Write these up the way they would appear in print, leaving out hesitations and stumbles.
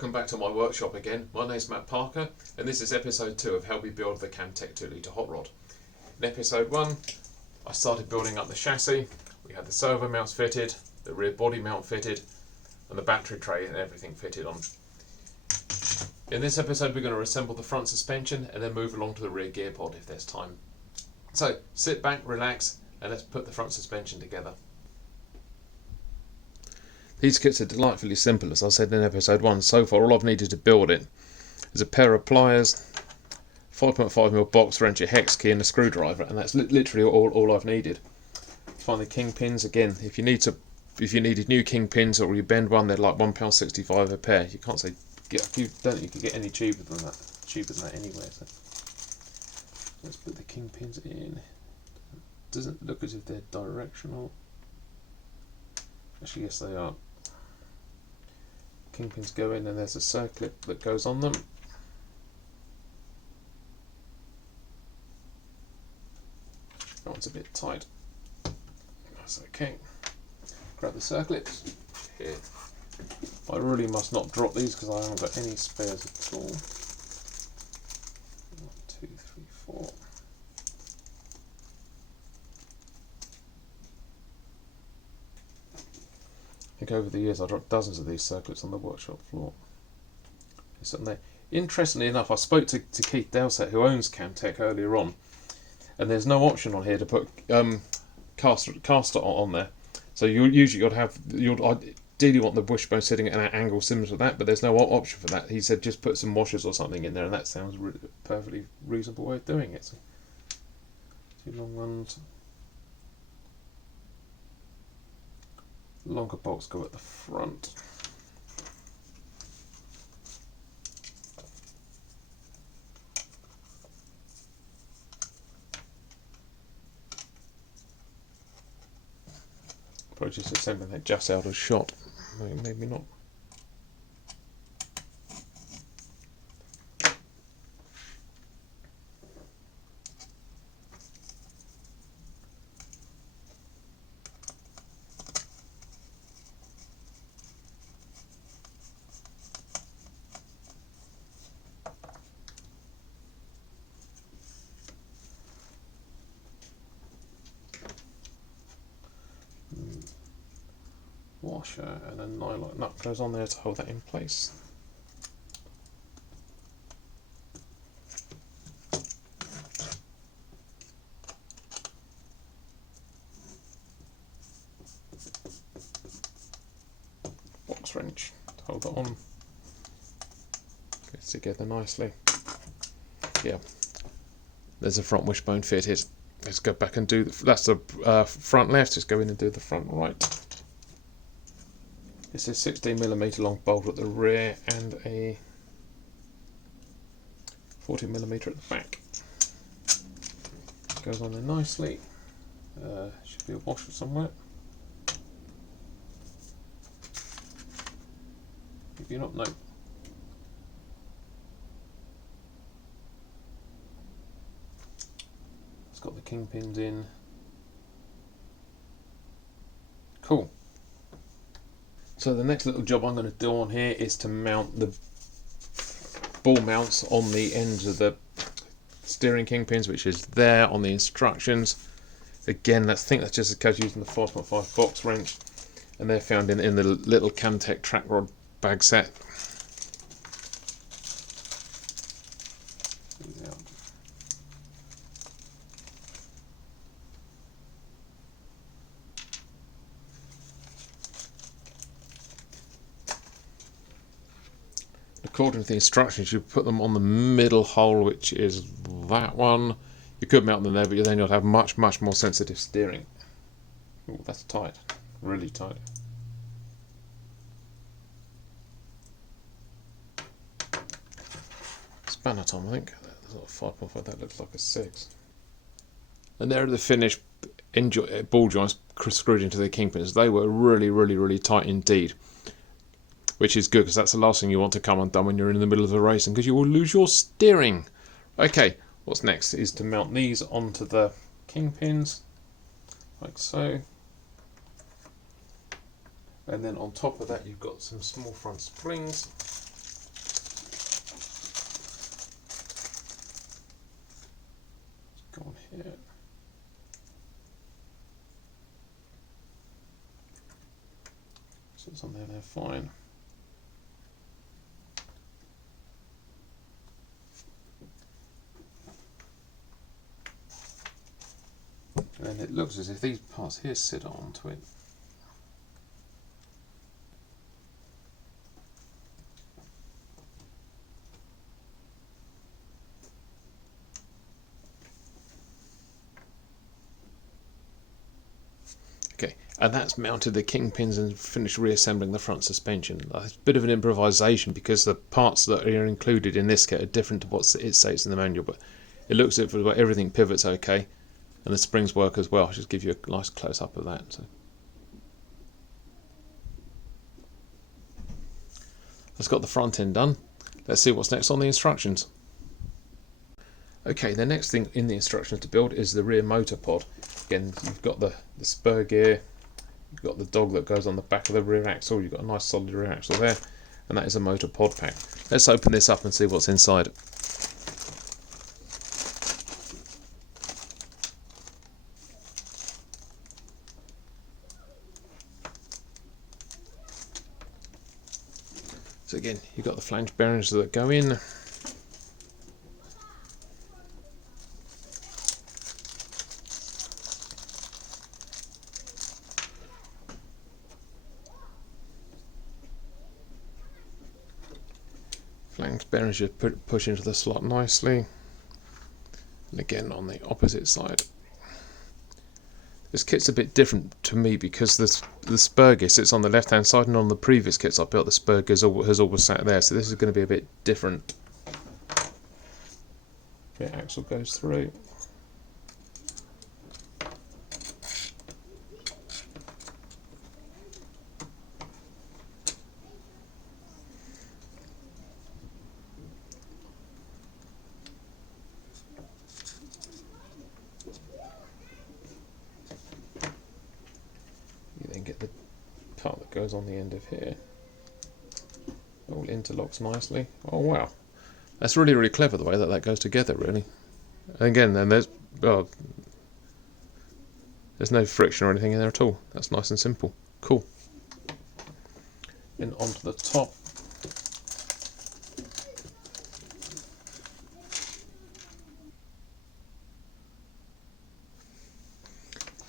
welcome back to my workshop again. My name's Matt Parker and this is episode 2 of how we build the Kamtec 2 litre hot rod. In episode 1 I started building up the chassis. We had the servo mounts fitted, the rear body mount fitted and the battery tray and everything fitted on. In this episode we're going to assemble the front suspension and then move along to the rear gear pod if there's time. So sit back, relax and let's put the front suspension together. These kits are delightfully simple, as I said in episode 1. So far all I've needed to build it is a pair of pliers, 5.5mm box wrench, a hex key and a screwdriver, and that's literally all I've needed. Find the king pins again. If you needed new king pins or you bend one, they're like £1.65 a pair. You can't say you can get any cheaper than that anywhere. So let's put the king pins in. Doesn't look as if they're directional. Actually, yes they are. Kingpins go in and there's a circlip that goes on them. That one's a bit tight. That's okay. Grab the circlips. Here. I really must not drop these because I haven't got any spares at all. 1, 2, 3, 4. I think over the years I dropped dozens of these circlets on the workshop floor. Interestingly enough, I spoke to Keith Dowsett, who owns Kamtec, earlier on, and there's no option on here to put caster on there. So you'd ideally want the wishbone sitting at an angle similar to that, but there's no option for that. He said just put some washers or something in there, and that sounds a perfectly reasonable way of doing it. So, 2 long ones. Longer bolts go at the front. Probably just assembling that just out of shot. Maybe not. Washer and a nylon nut goes on there to hold that in place. Box wrench to hold that on. Gets together nicely. Yeah, there's a front wishbone fitted. Let's go back and do that's the front left. Let's go in and do the front right. This is 16mm long bolt at the rear and a 40mm at the back. Goes on there nicely. Should be a washer somewhere. If you're not, no. It's got the kingpins in. Cool. So the next little job I'm going to do on here is to mount the ball mounts on the ends of the steering kingpins, which is there on the instructions. Again, I think that's just a case using the 5.5 box wrench, and they're found in the little Kamtec track rod bag set. According to the instructions, you put them on the middle hole, which is that one. You could mount them there, but then you'll have much more sensitive steering. Oh, that's tight, really tight. Spanner time, I think. That's not a 5.5. That looks like a 6. And there are the finished ball joints screwed into the kingpins. They were really tight indeed. Which is good because that's the last thing you want to come undone when you're in the middle of a racing, because you will lose your steering. Okay, what's next is to mount these onto the kingpins, like so. And then on top of that you've got some small front springs. Go on here. So it's on there now, fine. And then it looks as if these parts here sit onto it. Okay, and that's mounted the kingpins and finished reassembling the front suspension. It's a bit of an improvisation because the parts that are included in this kit are different to what it states in the manual, but it looks as if everything pivots okay, and the springs work as well. I'll just give you a nice close-up of that. So that's got the front end done. Let's see what's next on the instructions. Okay, the next thing in the instructions to build is the rear motor pod. Again, you've got the spur gear, you've got the dog that goes on the back of the rear axle, you've got a nice solid rear axle there, and that is a motor pod pack. Let's open this up and see what's inside. So again, you've got the flange bearings that go in. Flange bearings just push into the slot nicely. And again on the opposite side. This kit's a bit different to me because the spur gear sits on the left hand side, and on the previous kits I built the spur gear has always sat there, so this is going to be a bit different. The axle goes through. Get the part that goes on the end of here. All interlocks nicely. Oh wow, that's really clever the way that goes together, really. And again, then there's no friction or anything in there at all. That's nice and simple. Cool. Then onto the top.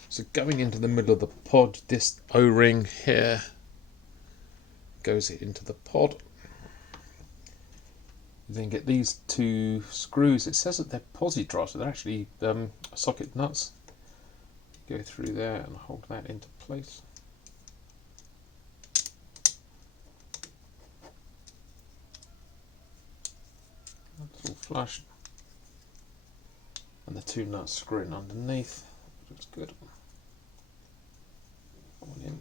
So going into the middle of the pod, this O-ring here goes into the pod. You then get these two screws. It says that they're posi-drive, so they're actually socket nuts. Go through there and hold that into place. That's all flush. And the two nuts screw in underneath. Looks good. In.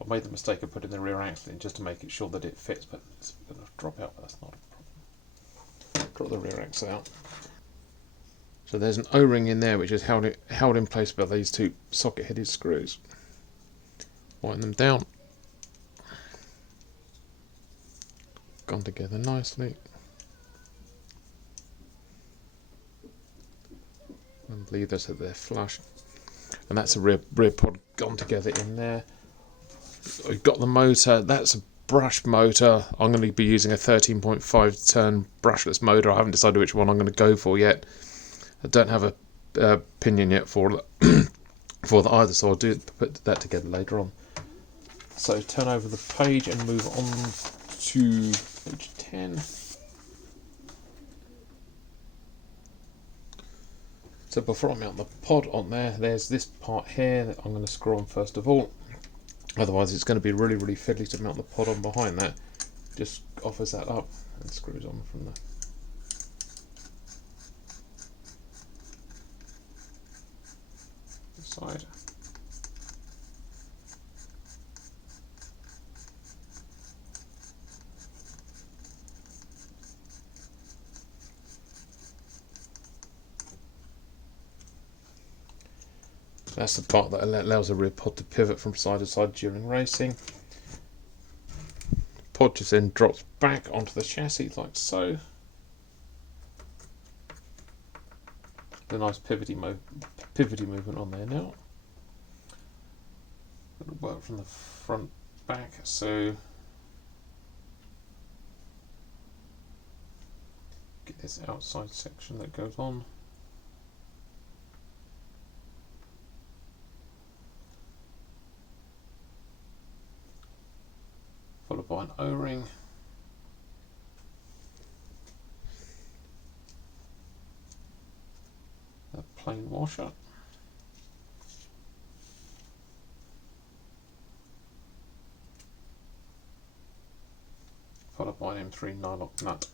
I've made the mistake of putting the rear axle in just to make it sure that it fits, but it's going to drop out, but that's not a problem. Drop the rear axle out. So there's an O-ring in there which is held in place by these two socket-headed screws. Wind them down. Gone together nicely. And believe this that they're flush. And that's a rear pod gone together in there. We've got the motor. That's a brush motor. I'm going to be using a 13.5 turn brushless motor. I haven't decided which one I'm going to go for yet. I don't have a pinion yet for for either, so I'll put that together later on. So turn over the page and move on to page 10. So before I mount the pod on there, there's this part here that I'm going to screw on first of all. Otherwise it's going to be really fiddly to mount the pod on behind that. Just offers that up and screws on from the side. That's the part that allows the rear pod to pivot from side to side during racing. Pod just then drops back onto the chassis like so. the nice pivoty movement on there now. It'll work from the front back, so get this outside section that goes on. Followed by an O-ring. A plain washer. Followed by an M3 nylock nut.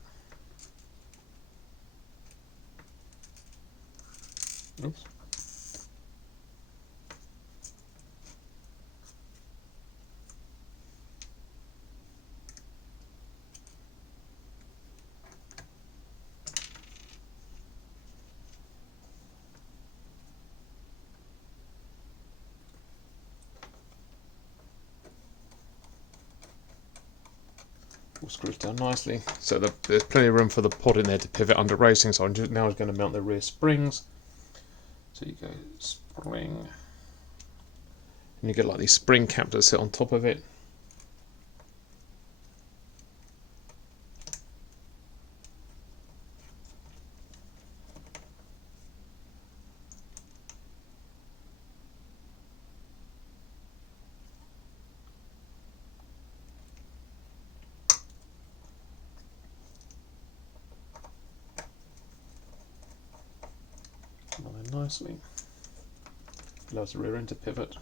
Oops. All screws down nicely, so there's plenty of room for the pod in there to pivot under racing. So I'm just now going to mount the rear springs. So you go spring, and you get like these spring caps that sit on top of it. Nicely. Allows the rear end to pivot.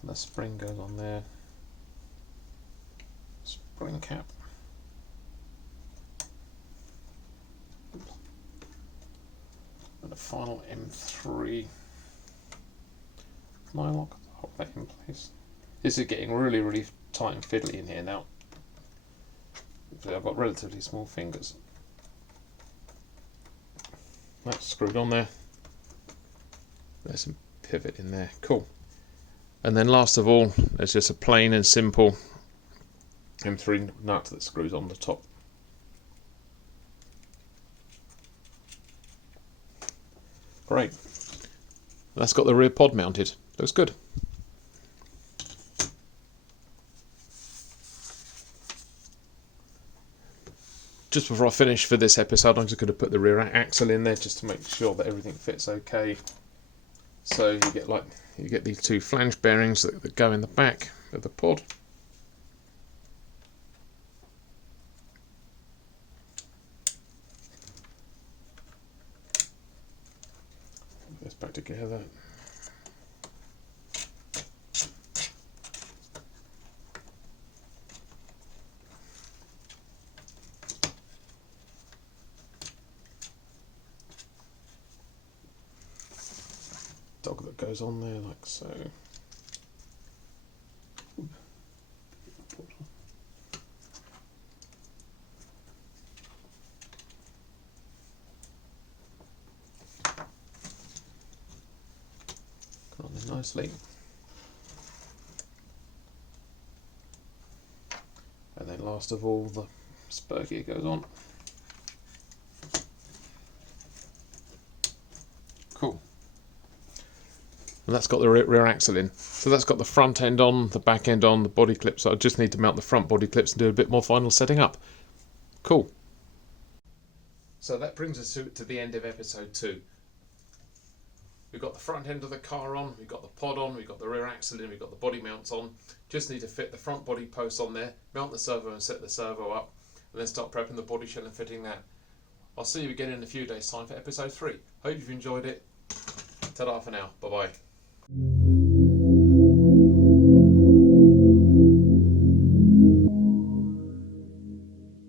And the spring goes on there. Spring cap. And a final M3 nylock to hold that in place. This is getting really tight and fiddly in here now. I've got relatively small fingers. That's screwed on there. There's some pivot in there. Cool. And then last of all, there's just a plain and simple M3 nut that screws on the top. Great. That's got the rear pod mounted. Looks good. Just before I finish for this episode, I'm just going to put the rear axle in there just to make sure that everything fits okay. So you get these two flange bearings that go in the back of the pod. Put this back together. Dog that goes on there like so. Got on there nicely. And then last of all, the spur gear goes on. Cool. And that's got the rear axle in. So that's got the front end on, the back end on, the body clips. So I just need to mount the front body clips and do a bit more final setting up. Cool. So that brings us to the end of episode 2. We've got the front end of the car on, we've got the pod on, we've got the rear axle in, we've got the body mounts on. Just need to fit the front body post on there, mount the servo and set the servo up, and then start prepping the body shell and fitting that. I'll see you again in a few days' time for episode 3. Hope you've enjoyed it. Ta-da for now. Bye-bye.